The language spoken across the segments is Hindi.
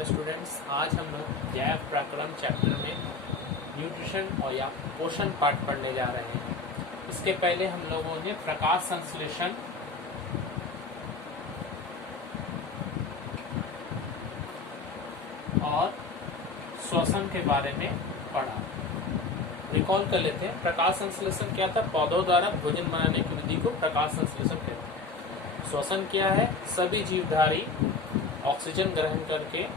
हेलो स्टूडेंट्स, आज हम लोग जैव प्रकरण चैप्टर में न्यूट्रिशन और या पोषण पाठ पढ़ने जा रहे हैं। इसके पहले हम लोगों ने प्रकाश संश्लेषण और श्वसन के बारे में पढ़ा। रिकॉल कर लेते हैं। प्रकाश संश्लेषण क्या था? पौधों द्वारा भोजन बनाने की विधि को प्रकाश संश्लेषण कहते हैं। श्वसन क्या है? सभी जीवधारी ऑक्सीजन ग्रहण करके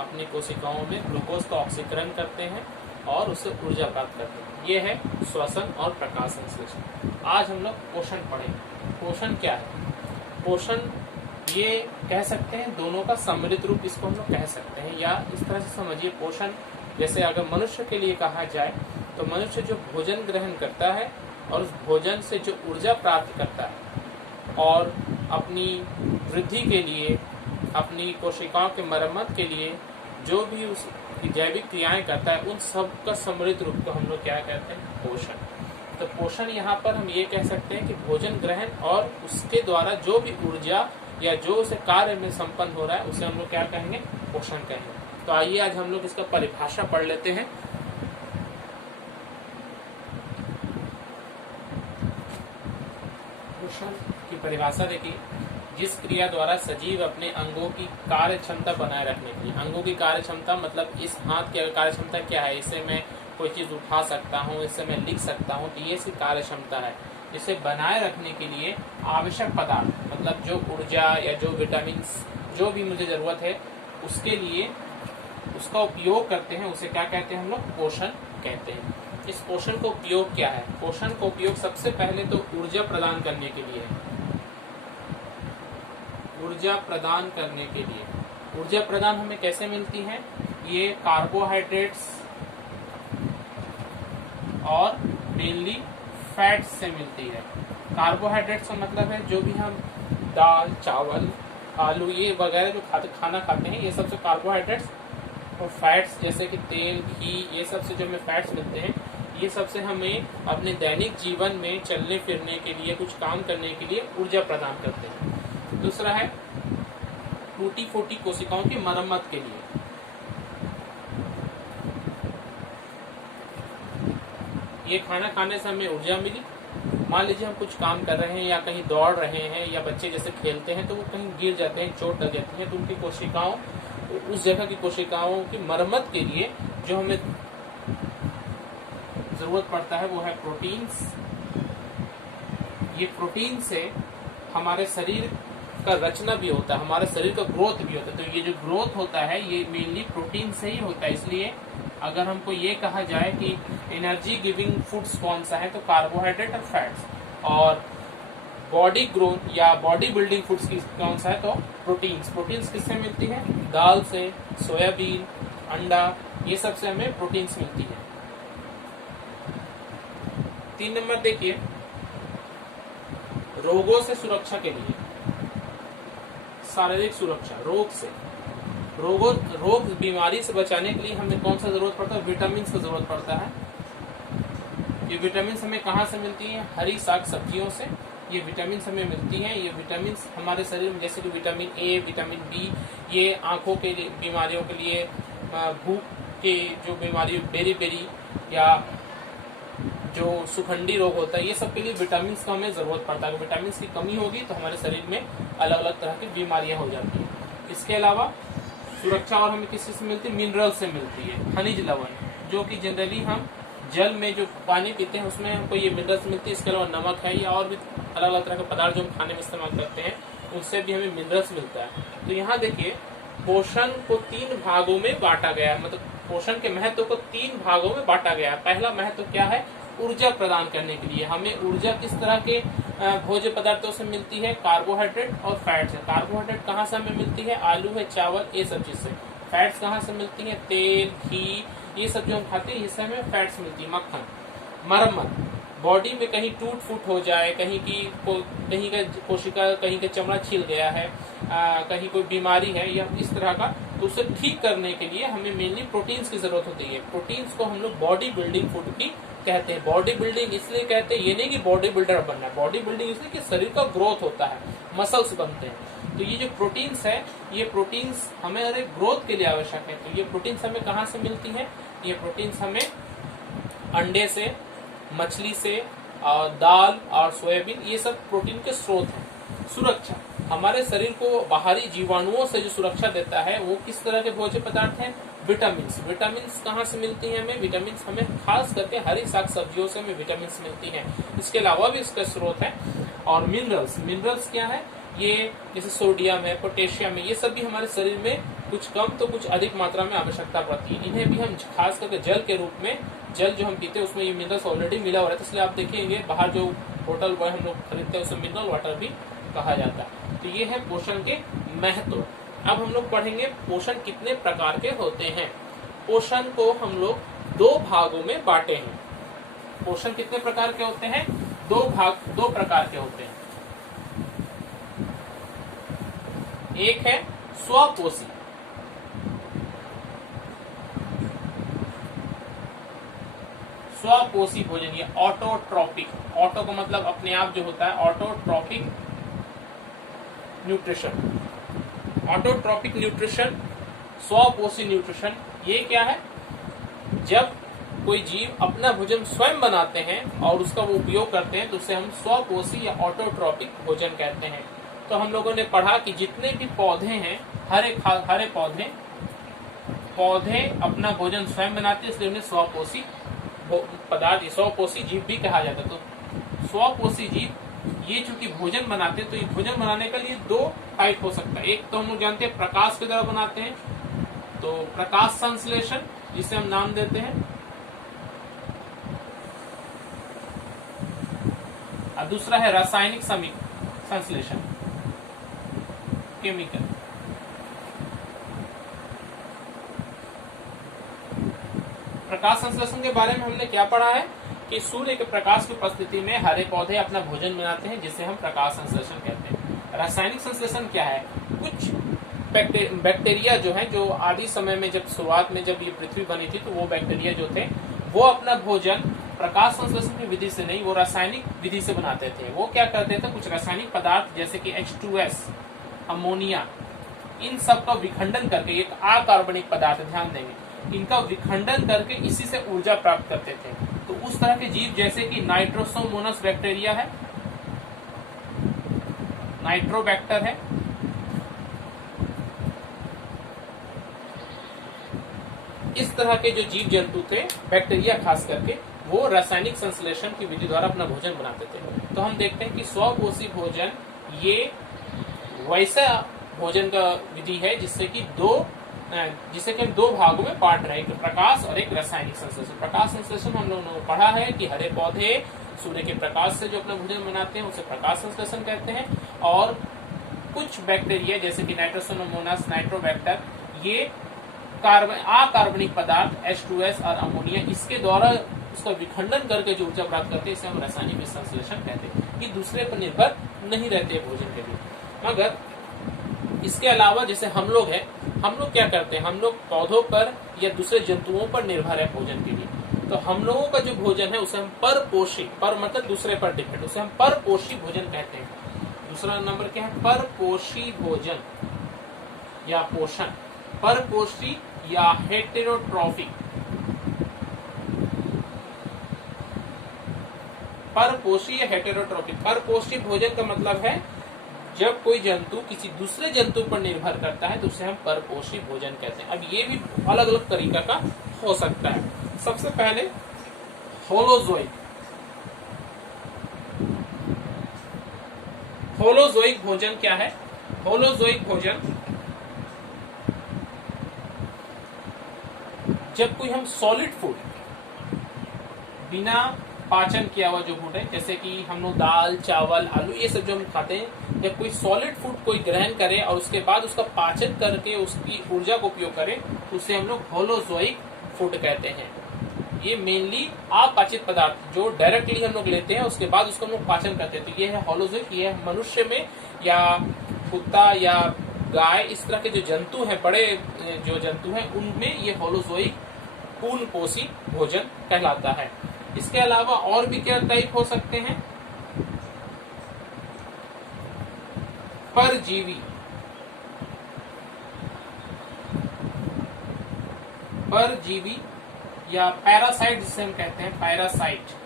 अपनी कोशिकाओं में ग्लूकोज का ऑक्सीकरण करते हैं और उससे ऊर्जा प्राप्त करते हैं। ये है श्वसन और प्रकाश संश्लेषण। आज हम लोग पोषण पढ़ेंगे। पोषण क्या है? पोषण ये कह सकते हैं दोनों का सम्मिलित रूप इसको हम लोग कह सकते हैं, या इस तरह से समझिए पोषण जैसे अगर मनुष्य के लिए कहा जाए तो मनुष्य जो भोजन ग्रहण करता है और उस भोजन से जो ऊर्जा प्राप्त करता है और अपनी वृद्धि के लिए, अपनी कोशिकाओं के मरम्मत के लिए जो भी उसकी जैविक क्रियाएं करता है, उन सब का सम्मिलित रूप को हम लोग क्या कहते हैं? पोषण। तो पोषण यहाँ पर हम ये कह सकते हैं कि भोजन ग्रहण और उसके द्वारा जो भी ऊर्जा या जो उसे कार्य में संपन्न हो रहा है उसे हम लोग क्या कहेंगे? पोषण कहेंगे। तो आइए आज हम लोग इसका परिभाषा पढ़ लेते हैं। पोषण की परिभाषा देखिए, जिस क्रिया द्वारा सजीव अपने अंगों की कार्य क्षमता बनाए रखने के लिए, अंगों की कार्य क्षमता मतलब इस हाथ की कार्य क्षमता क्या है? इससे मैं कोई चीज उठा सकता हूँ, इससे मैं लिख सकता हूँ, तो ये इसकी कार्य क्षमता है। इसे बनाए रखने के लिए आवश्यक पदार्थ मतलब जो ऊर्जा या जो विटामिन जो भी मुझे जरूरत है उसके लिए उसका उपयोग करते हैं, उसे क्या कहते हैं? हम लोग पोषण कहते हैं। इस पोषण का उपयोग क्या है? पोषण का उपयोग सबसे पहले तो ऊर्जा प्रदान करने के लिए है। ऊर्जा प्रदान करने के लिए। ऊर्जा प्रदान हमें कैसे मिलती है? ये कार्बोहाइड्रेट्स और मेनली फैट्स से मिलती है। कार्बोहाइड्रेट्स का मतलब है जो भी हम दाल, चावल, आलू ये वगैरह जो खाना खाते हैं, ये सबसे कार्बोहाइड्रेट्स, और फैट्स जैसे कि तेल, घी, ये सब से जो हमें फैट्स मिलते हैं, ये सबसे हमें अपने दैनिक जीवन में चलने फिरने के लिए, कुछ काम करने के लिए ऊर्जा प्रदान करते हैं। दूसरा है टूटी फूटी कोशिकाओं की मरम्मत के लिए। ये खाना खाने से हमें ऊर्जा मिली। मान लीजिए हम कुछ काम कर रहे हैं या कहीं दौड़ रहे हैं या बच्चे जैसे खेलते हैं तो वो कहीं गिर जाते हैं, चोट लग जाती है, तो उनकी कोशिकाओं, उस जगह की कोशिकाओं की मरम्मत के लिए जो हमें जरूरत पड़ता है वो है प्रोटीन्स। ये प्रोटीन से हमारे शरीर का रचना भी होता है, हमारे शरीर का ग्रोथ भी होता है। तो ये जो ग्रोथ होता है ये मेनली प्रोटीन से ही होता है। इसलिए अगर हमको ये कहा जाए कि एनर्जी गिविंग फूड्स कौन सा है, तो कार्बोहाइड्रेट और फैट्स। और बॉडी ग्रोथ या बॉडी बिल्डिंग फूड्स कौन सा है, तो प्रोटीन्स। प्रोटीन्स किससे मिलती है? दाल से, सोयाबीन, अंडा, ये सब से हमें प्रोटीन्स मिलती है। 3 नंबर देखिए, रोगों से सुरक्षा के लिए, शारीरिक सुरक्षा, रोग से, रोग बीमारी से बचाने के लिए हमें कौन सा जरूरत पड़ता है? विटामिन का जरूरत पड़ता है। ये विटामिन हमें कहाँ से मिलती है? हरी साग सब्जियों से ये विटामिन हमें मिलती हैं। ये विटामिन हमारे शरीर में जैसे कि विटामिन ए, विटामिन बी, ये आंखों के बीमारियों के लिए, भूख के जो बीमारी बेरी या जो सुखंडी रोग होता है, ये सब के लिए विटामिन का हमें जरूरत पड़ता है। विटामिन की कमी होगी तो हमारे शरीर में अलग अलग तरह की बीमारियां हो जाती हैं। इसके अलावा सुरक्षा और हमें किस से मिलती है? मिनरल से मिलती है। खनिज लवण, जो कि जनरली हम जल में जो पानी पीते हैं उसमें हमको ये मिनरल्स मिलती है। इसके अलावा नमक है या और भी अलग अलग तरह के पदार्थ जो हम खाने में इस्तेमाल करते हैं उनसे भी हमें मिनरल्स मिलता है। तो यहाँ देखिए, पोषण को 3 भागों में बांटा गया है, मतलब पोषण के महत्व को 3 भागों में बांटा गया है। पहला महत्व क्या है? ऊर्जा प्रदान करने के लिए। हमें ऊर्जा किस तरह के भोज्य पदार्थों से मिलती है? कार्बोहाइड्रेट और फैट्स है। कार्बोहाइड्रेट कहाँ से हमें मिलती है? आलू है, चावल, ये सब चीज से। फैट्स कहाँ से मिलती है? तेल, घी, ये सब जो हम खाते हैं इससे हमें फैट्स मिलती है। मक्खन। मरम्मत, बॉडी में कहीं टूट फूट हो जाए, कहीं का कोशिका, कहीं का चमड़ा छिल गया है, कहीं कोई बीमारी है, या इस तरह का तो उसे ठीक करने के लिए हमें मेनली प्रोटीन्स की जरूरत होती है। प्रोटीन्स को हम लोग बॉडी बिल्डिंग फूड भी कहते हैं। बॉडी बिल्डिंग इसलिए कहते हैं, ये नहीं कि बॉडी बिल्डर बनना है, बॉडी बिल्डिंग इसलिए कि शरीर का ग्रोथ होता है, मसल्स बनते हैं। तो ये जो प्रोटीन्स है, ये प्रोटीन्स हमारे ग्रोथ के लिए आवश्यक है। तो ये प्रोटीन्स हमें कहाँ से मिलती है? ये प्रोटीन्स हमें अंडे से, मछली से, और दाल और सोयाबीन, ये सब प्रोटीन के स्रोत हैं। सुरक्षा, हमारे शरीर को बाहरी जीवाणुओं से जो सुरक्षा देता है वो किस तरह के भोज्य पदार्थ हैं? विटामिन्स। विटामिन्स कहाँ से मिलती हैं हमें? विटामिन्स हमें खास करके हरी साग सब्जियों से हमें विटामिन्स मिलती हैं। इसके अलावा भी इसका स्रोत है। और मिनरल्स, मिनरल्स क्या है? ये जैसे सोडियम है, पोटेशियम है, ये सब भी हमारे शरीर में कुछ कम तो कुछ अधिक मात्रा में आवश्यकता पड़ती है। इन्हें भी हम खास करके जल के रूप में, जल जो हम पीते हैं उसमें ये मिनरल्स ऑलरेडी मिला हो रहा है। इसलिए आप देखेंगे बाहर जो होटल बॉय हम लोग खरीदते हैं उसे मिनरल वाटर भी कहा जाता है। तो ये है पोषण के महत्व। अब हम लोग पढ़ेंगे पोषण कितने प्रकार के होते हैं। पोषण को हम लोग दो भागों में बांटे हैं। पोषण कितने प्रकार के होते हैं? दो प्रकार के होते हैं। एक है स्वपोषी, स्वपोषी भोजन, ये ऑटोट्रॉपिक। ऑटो का मतलब अपने आप जो होता है, ऑटोट्रॉपिक न्यूट्रिशन। ऑटोट्रॉपिक न्यूट्रिशन, स्वपोषी न्यूट्रिशन, ये क्या है? जब कोई जीव अपना भोजन स्वयं बनाते हैं और उसका वो उपयोग करते हैं तो उसे हम स्वपोषी या ऑटोट्रॉपिक भोजन कहते हैं। तो हम लोगों ने पढ़ा कि जितने भी पौधे हैं, हरे पौधे अपना भोजन स्वयं बनाते हैं, इसलिए उन्हें स्वपोषी पदार्थ, स्वपोषी जीव भी कहा जाता है। तो स्वपोषी जीव ये चूंकि भोजन बनाते हैं, तो ये भोजन बनाने के लिए दो टाइप हो सकता है। एक तो हम लोग जानते हैं प्रकाश के द्वारा बनाते हैं, तो प्रकाश संश्लेषण जिसे हम नाम देते हैं, और दूसरा है रासायनिक संश्लेषण, केमिकल। प्रकाश संश्लेषण के बारे में हमने क्या पढ़ा है कि सूर्य के प्रकाश की उपस्थिति में हरे पौधे अपना भोजन बनाते हैं, जिसे हम प्रकाश संश्लेषण कहते हैं। रासायनिक संश्लेषण क्या है? कुछ बैक्टीरिया जो है, जो आदि समय में जब शुरुआत में जब ये पृथ्वी बनी थी, तो वो बैक्टीरिया जो थे वो अपना भोजन प्रकाश संश्लेषण की विधि से नहीं, वो रासायनिक विधि से बनाते थे। वो क्या करते थे? कुछ रासायनिक पदार्थ जैसे कि H2S, अमोनिया, इन सब का विखंडन करके, एक अकार्बनिक पदार्थ, ध्यान देंगे, इनका विखंडन करके इसी से ऊर्जा प्राप्त करते थे। तो उस तरह के जीव जैसे कि नाइट्रोसोमोनास बैक्टीरिया है, नाइट्रोबैक्टर है, इस तरह के जो जीव जंतु थे, बैक्टीरिया खास करके, वो रासायनिक संश्लेषण की विधि द्वारा अपना भोजन बनाते थे। तो हम देखते हैं कि स्वपोषी भोजन ये वैसा भोजन का विधि है जिससे कि हम दो भागों में बांट रहे हैं, एक प्रकाश और एक रासायनिक संश्लेषण। प्रकाश संश्लेषण हम लोगों ने पढ़ा है कि हरे पौधे सूर्य के प्रकाश से जो अपना भोजन बनाते हैं उसे प्रकाश संश्लेषण कहते हैं। और कुछ बैक्टीरिया जैसे कि नाइट्रोसोमोनास, नाइट्रोबैक्टर, ये अकार्बनिक पदार्थ H2S और अमोनिया, इसके द्वारा उसका विखंडन करके जो ऊर्जा प्राप्त करते हैं, इसे हम रासायनिक संश्लेषण कहते हैं। ये दूसरे पर निर्भर नहीं रहते भोजन के लिए। मगर इसके अलावा जैसे हम लोग हैं, हम लोग क्या करते हैं? हम लोग पौधों पर या दूसरे जंतुओं पर निर्भर है भोजन के लिए। तो हम लोगों का जो भोजन है उसे हम परपोषी, पर मतलब दूसरे पर डिपेंड, उसे हम परपोषी भोजन कहते हैं। दूसरा नंबर क्या है? परपोषी भोजन या पोषण। परपोषी या हेटेरोट्रॉफिक। परपोषी या हेटेरोट्रॉफिक। परपोषी भोजन का मतलब है जब कोई जंतु किसी दूसरे जंतु पर निर्भर करता है तो उसे हम परपोषी भोजन कहते हैं। अब ये भी अलग अलग तरीका का हो सकता है। सबसे पहले होलोजोइक। होलोजोइक भोजन क्या है? होलोजोइक भोजन जब कोई हम सॉलिड फूड, बिना पाचन किया हुआ जो फूड है, जैसे कि हम लोग दाल, चावल, आलू, ये सब जो हम खाते हैं, जब कोई सॉलिड फूड कोई ग्रहण करे और उसके बाद उसका पाचन करके उसकी ऊर्जा को उपयोग करे, तो उसे हम लोग होलोजोइक फूड कहते हैं। ये मेनली अपाचित पदार्थ जो डायरेक्टली हम लोग लेते हैं, उसके बाद उसको हम लोग पाचन करते हैं, तो ये है होलोजोइक। ये है मनुष्य में या कुत्ता या गाय, इस तरह के जो जंतु हैं, बड़े जो जंतु हैं, उनमें ये होलोजोइक पूर्णपोषी भोजन कहलाता है। इसके अलावा और भी क्या टाइप हो सकते हैं? परजीवी, परजीवी या पैरासाइट जिसे हम कहते हैं, पैरासाइट।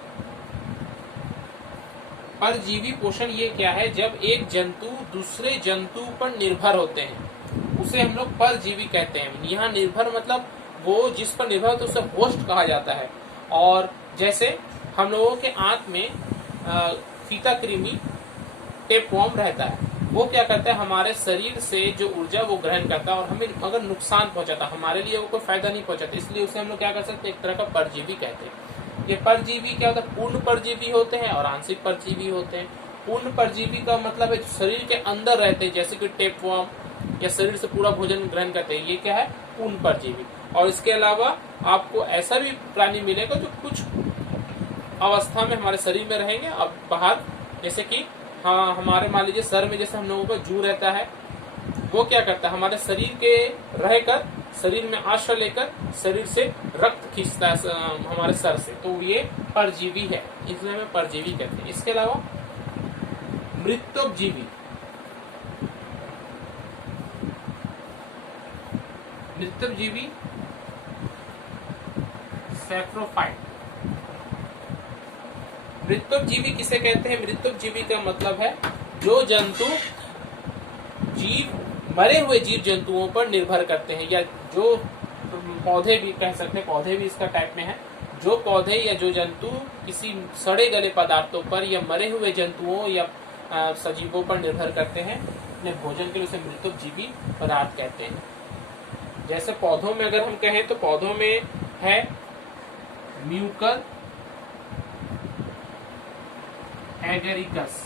परजीवी पोषण ये क्या है? जब एक जंतु दूसरे जंतु पर निर्भर होते हैं, उसे हम लोग परजीवी कहते हैं। यहाँ निर्भर मतलब वो जिस पर निर्भर होता है उसे होस्ट कहा जाता है। और जैसे हम लोगों के आंत में फीता कृमि, टेपवर्म रहता है, वो क्या करता है? हमारे शरीर से जो ऊर्जा वो ग्रहण करता है और हमें अगर नुकसान पहुंचाता, हमारे लिए वो कोई फायदा नहीं पहुंचाता, इसलिए उसे हम लोग क्या कर सकते हैं? एक तरह का परजीवी कहते हैं। ये परजीवी क्या होता है? पूर्ण परजीवी होते हैं और आंशिक परजीवी होते हैं। पूर्ण परजीवी का मतलब है शरीर के अंदर रहते हैं, जैसे कि टेपवर्म, या शरीर से पूरा भोजन ग्रहण करते हैं, ये क्या है? पूर्ण परजीवी। और इसके अलावा आपको ऐसा भी प्राणी मिलेगा जो कुछ अवस्था में हमारे शरीर में रहेंगे, अब बाहर, जैसे कि हाँ, हमारे मान लीजिए सर में जैसे हम लोगों का जू रहता है, वो क्या करता है? हमारे शरीर के रहकर, शरीर में आश्रय लेकर शरीर से रक्त खींचता है हमारे सर से, तो ये परजीवी है, इसलिए हमें परजीवी कहते हैं। इसके अलावा मृत्योपजीवी, मृत्योपजीवी सैप्रोफाइट। मृत्योपजीवी किसे कहते हैं? मृत्योपजीवी का मतलब है जो जंतु मरे हुए जीव जंतुओं पर निर्भर करते हैं, या जो पौधे भी कह सकते हैं, पौधे भी इसका टाइप में है। जो पौधे या जो जंतु किसी सड़े गले पदार्थों पर या मरे हुए जंतुओं या सजीवों पर निर्भर करते हैं अपने भोजन के लिए, उसे मृत्योपजीवी पदार्थ कहते हैं। जैसे पौधों में अगर हम कहें तो पौधों में है म्यूकर एगेरिकस,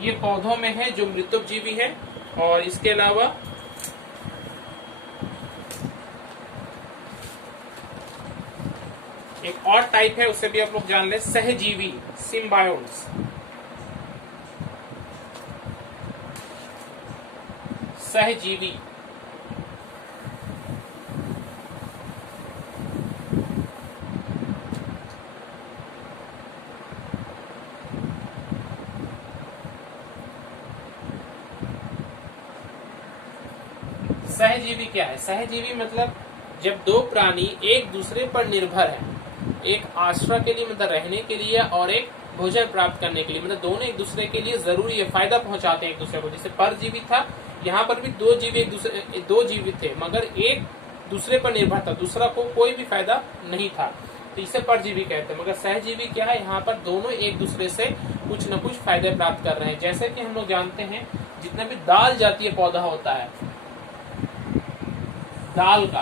ये पौधों में है जो मृत्योपजीवी है। और इसके अलावा एक और टाइप है, उससे भी आप लोग जान लें, सहजीवी, सिम्बायोट्स। सहजीवी सहजीवी क्या है? सहजीवी मतलब जब दो प्राणी एक दूसरे पर निर्भर हैं, एक आश्रय के लिए मतलब रहने के लिए और एक भोजन प्राप्त करने के लिए, मतलब दोनों एक दूसरे के लिए जरूरी है, फायदा पहुंचाते हैं एक दूसरे को। जैसे परजीवी था, यहाँ पर भी दो जीवित थे, मगर एक दूसरे पर निर्भर था, दूसरा को कोई भी फायदा नहीं था, तो इसे परजीवी कहते हैं। मगर सहजीवी क्या है? यहाँ पर दोनों एक दूसरे से कुछ न कुछ फायदे प्राप्त कर रहे हैं। जैसे कि हम लोग जानते हैं, जितना भी दाल जातीय पौधा होता है, दाल का,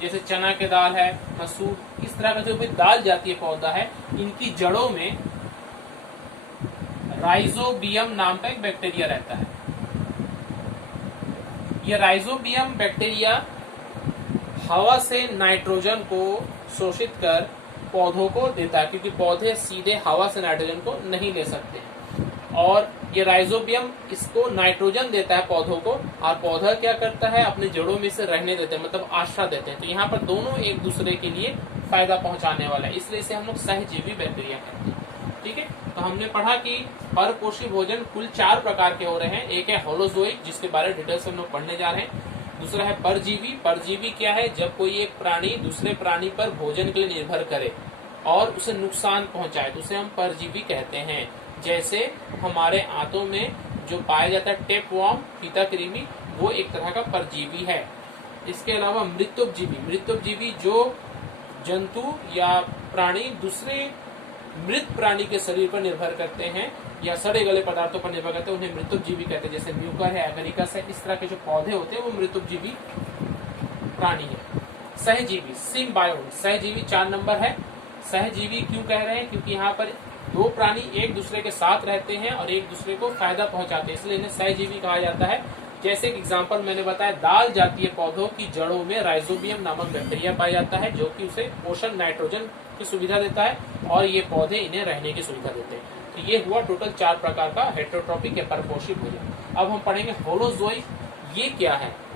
जैसे चना के दाल है, मसूर, इस तरह का जो भी दाल जातीय पौधा है, इनकी जड़ों में राइजोबियम नाम का एक बैक्टीरिया रहता है। यह राइजोबियम बैक्टीरिया हवा से नाइट्रोजन को शोषित कर पौधों को देता है, क्योंकि पौधे सीधे हवा से नाइट्रोजन को नहीं ले सकते, और ये राइजोबियम इसको नाइट्रोजन देता है पौधों को, और पौधा क्या करता है? अपने जड़ों में से रहने देते हैं, मतलब आश्रय देते हैं। तो यहाँ पर दोनों एक दूसरे के लिए फायदा पहुंचाने वाला है, इसलिए इसे हम लोग सहजीवी बैक्टीरिया कहते हैं। ठीक है, तो हमने पढ़ा कि परपोषी भोजन कुल 4 प्रकार के हो रहे हैं। एक है होलोजोइक, जिसके बारे में डिटेल से हम लोग पढ़ने जा रहे हैं। दूसरा है परजीवी। परजीवी क्या है? जब कोई एक प्राणी दूसरे प्राणी पर भोजन के लिए निर्भर करे और उसे नुकसान पहुंचाए, तो उसे हम परजीवी कहते हैं। जैसे हमारे आंतों में जो पाया जाता है टेपवर्म, फीता कृमि, वो एक तरह का परजीवी है। इसके अलावा मृत्योपजीवी, मृत्योपजीवी जो जंतु या प्राणी दूसरे मृत प्राणी के शरीर पर निर्भर करते हैं या सड़े गले पदार्थों पर निर्भर करते हैं, उन्हें मृत्योपजीवी कहते हैं। जैसे म्यूकर है, एगेरिकस है, इस तरह के जो पौधे होते हैं वो मृत्योपजीवी प्राणी है। सहजीवी, सिम्बायोट, सहजीवी 4 नंबर है। सहजीवी क्यों कह रहे हैं? क्योंकि यहाँ पर दो प्राणी एक दूसरे के साथ रहते हैं और एक दूसरे को फायदा पहुंचाते हैं, इसलिए इन्हें सहजीवी कहा जाता है। जैसे एक एग्जांपल मैंने बताया, दाल जातीय पौधों की जड़ों में राइजोबियम नामक बैक्टीरिया पाया जाता है, जो कि उसे पोषण नाइट्रोजन की सुविधा देता है और ये पौधे इन्हें रहने की सुविधा देते हैं। तो ये हुआ टोटल 4 प्रकार का हेटेरोट्रॉपिक या परपोषी भोजन। अब हम पढ़ेंगे होलोजोइक ये क्या है?